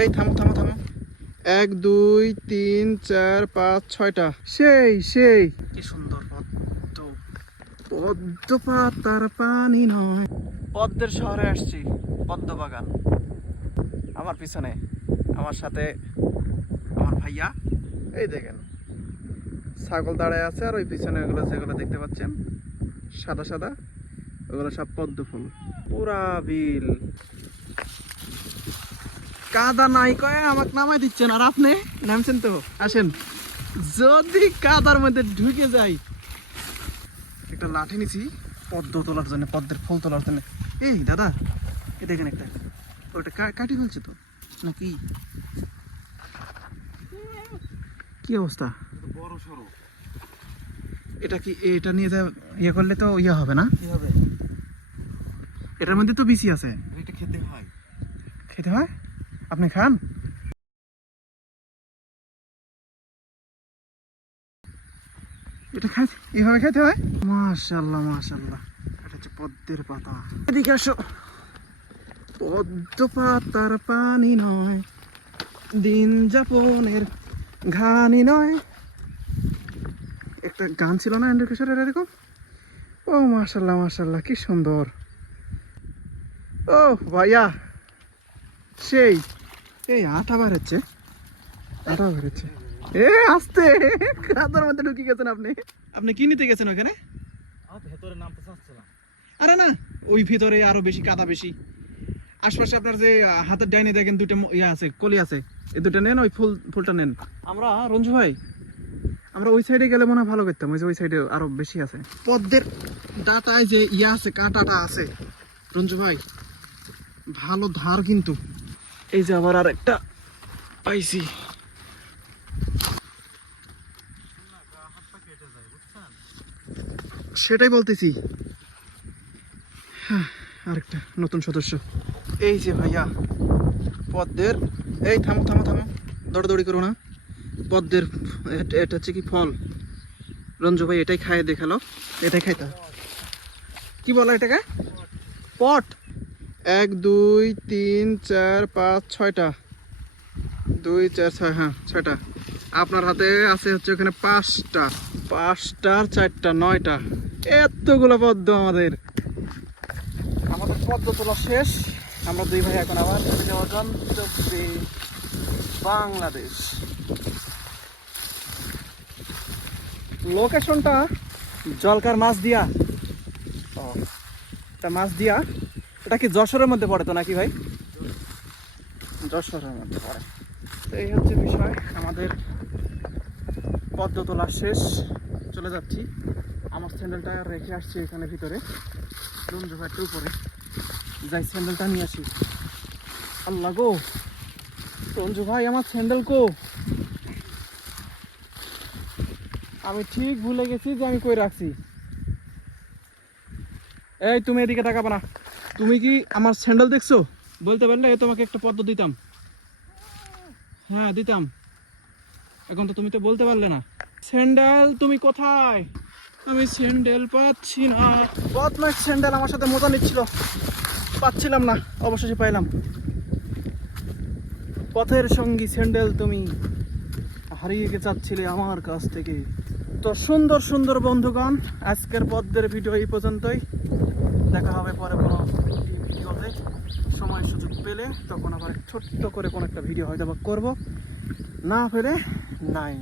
এই থামো থামো থামো, 1 2 3 4 5 6টা। সেই সেই কি সুন্দর পদ্ম, পদ্ম পাতার পানি নয়। পদ্মের শহরে আসছি, পদ্ম বাগান। আমার পিছনে আমার সাথে আমার ভাইয়া, এই দেখেন ছাগল দাঁড়ায় আছে, আর ওই পিছনে ওগুলো যেগুলো দেখতে পাচ্ছেন সাদা সাদা, ওগুলো সব পদ্ম ফুল। পুরা বিল কাদা নাই কয়ে আমাকে নামাই দিচ্ছেন, আর আপনি নামছেন তো। আসেন, যদি কাদার মধ্যে ঢুকে যাই। একটা লাঠি নিছি পদ্ম তোলার জন্য, পদ্মের ফুল তোলার জন্য। এই দাদা, এ দেখেন একটা, ওটা কাটি ফেলছে তো নাকি? কি অবস্থা? বড় সরো। এটা কি, এটা নিয়ে যা ইয়ে করলে তো ইয়ে হবে না? কি হবে? এটার মধ্যে তো বিচি আছে। এটা খেতে হয়। খেতে হয়? আপনি খান? এটা খাই, এইভাবে খেতে হয়? মাশাআল্লাহ মাশাআল্লাহ। এটা হচ্ছে পদ্মের পাতা। এদিকে আসো। পদ্ম পাতার পানি নয়, দিন যাপনের ঘানি নয়। একটা গান ছিল না এন্ড্রু কিশোরের এরকম? ও মাশাআল্লাহ মাশাআল্লাহ, কি সুন্দর। ও ভাইয়া, সেই এই আটা বার হচ্ছে, আটা বার হচ্ছে। এ আস্তে, কাদার মধ্যে ঢুকে গেছেন আপনি। আপনি কি নিতে গেছেন ওখানে? ভেতরে নামতে চাচ্ছিলাম। আরে না, ওই ভিতরে আরো বেশি কাদা বেশি। আশপাশে আপনার যে হাতের ডাইনে দেখেন দুটো ইয়ে আছে, কলি আছে, এই দুটো নেন, ওই ফুলটা নেন। আমরা রঞ্জু ভাই, আমরা ওই সাইডে গেলে মনে হয় ভালো করতাম। ওই যে ওই সাইডে আরো বেশি আছে পদ্মের ডাটায় যে ইয়ে আছে, কাঁটাটা আছে রঞ্জু ভাই, ভালো ধার কিন্তু। এই যে আবার আর একটা পাইছি। সেটাই বলতেছি। হ্যাঁ, আরেকটা নতুন সদস্য। এই যে ভাইয়া পদ্মের, এই থামো থামো থামো, দৌড়াদৌড়ি করো না। পদ্মের এটা হচ্ছে কি ফল, রঞ্জু ভাই এটাই খায় দেখালো, এটাই খাইতা। কি বলা এটাকে? পট। 1 2 3 4 5 6টা, 2 4 6, হ্যাঁ 6টা। আপনার হাতে আছে হচ্ছে ওখানে 5টা, 5টার 4টা 9টা। এতগুলো পদ্ম আমাদের। আমাদের পদ্ম তোলা শেষ। আমরা দুই ভাই এখন আবার যাওয়ার গন্তব্যে বাংলাদেশ। লোকেশনটা জলকার মাছ দিয়া, এটা মাছ দিয়া, এটা কি যশোরের মধ্যে পড়ে তো নাকি ভাই? যশোরের মধ্যে পড়ে। তো এই হচ্ছে বিষয়, আমাদের পদ্ম তোলা শেষ, চলে যাচ্ছি। আমার স্যান্ডেলটা রেখে আসছি এখানে ভিতরে, রঞ্জু ভাইয়ের উপরে যাই স্যান্ডেলটা নিয়ে আসি। আল্লাহ গো, রঞ্জু ভাই আমার স্যান্ডেল কো? আমি ঠিক ভুলে গেছি যে আমি কই রাখছি। এই তুমি এদিকে তাকাবা না। তুমি কি আমার স্যান্ডেল দেখছো? বলতে পারলে তোমাকে একটা পদ্ম দিতাম। হ্যাঁ দিতাম, এখন তো তুমি তো বলতে পারলে না। স্যান্ডেল তুমি কোথায়? আমি স্যান্ডেল পাচ্ছি না। বদমাস স্যান্ডেল আমার সাথে মজা নিচ্ছিল, পাচ্ছিলাম না, অবশেষে পাইলাম। পথের সঙ্গী স্যান্ডেল তুমি হারিয়ে যাচ্ছিলে আমার কাছ থেকে। তো সুন্দর সুন্দর বন্ধুগণ, আজকের পদ্মের ভিডিও এই পর্যন্তই। দেখা হবে পরে কোনো ভিডিওতে, সময় সুযোগ পেলে তখন আবার ছোট্ট করে কোনো একটা ভিডিও হয়তো বা করবো, না পেলে নাই।